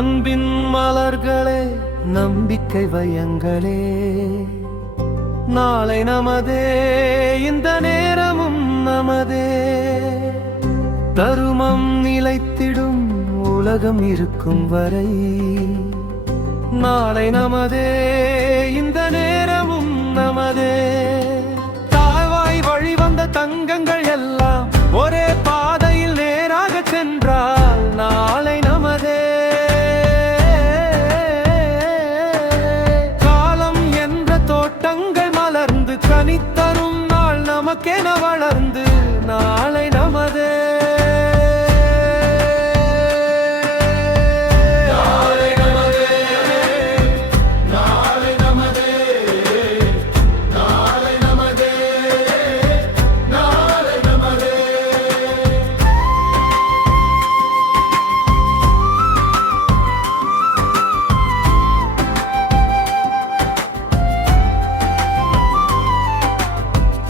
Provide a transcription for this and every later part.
அன்பின் மலர்களே, நம்பிக்கை வையங்களே, நாளை நமதே, இந்த நேரமும் நமதே. தருமம் நிலைத்திடும் உலகம் இருக்கும் வரை, நாளை நமதே, இந்த நேரமும் நமதே. தாழ்வாய் வழிவந்த தங்கங்கள் எல்லாம் ஒரே பாதையில் நேராக சென்றால் நாளை நமதே. காலம் என்ற தோட்டங்கள் மலர்ந்து கனித்தரும் நாள் நமக்கென வளர்ந்து நாளை நமதே.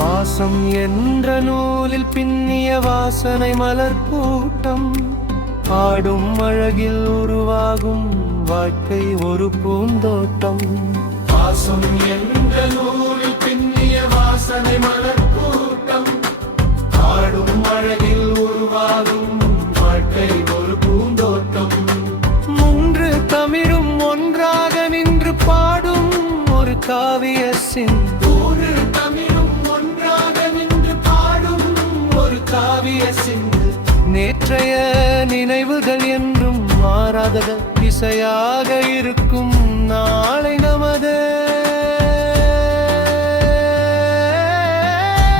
பாசம் என்ற நூலில் பின்னிய வாசனை மலர் கூட்டம், ஆடும் அழகில் உருவாகும் வாழ்க்கை ஒரு பூந்தோட்டம். பாசம் என்ற நூலில் பின்னிய வாசனை மலர் கூட்டம், ஆடும் அழகில் உருவாகும் வாழ்க்கை ஒரு பூந்தோட்டம். மூன்று தமிழும் ஒன்றாக நின்று பாடும் ஒரு காவிய சிந்து. நேற்றைய நினைவுகள் என்றும் மாறாத இசையாக இருக்கும் நாளை நமது.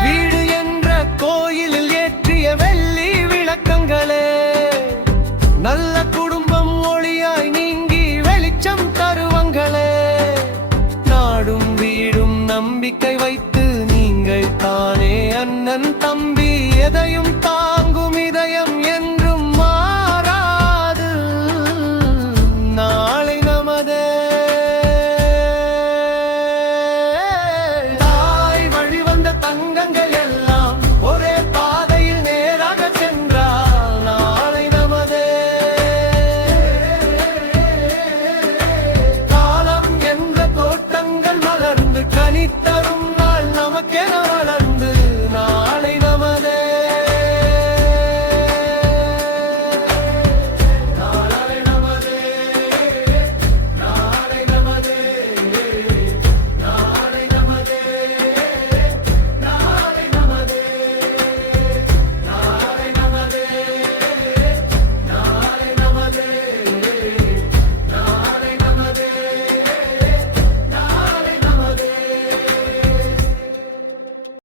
வீடு என்ற கோயிலில் ஏற்றிய வெள்ளி விளக்கங்களே, நல்ல குடும்பம் ஒளியாய் நீங்கி வெளிச்சம் தருவங்களே. நாடும் வீடும் நம்பிக்கை வைத்து நீங்கள் தானே அண்ணன் தம்பி எதையும்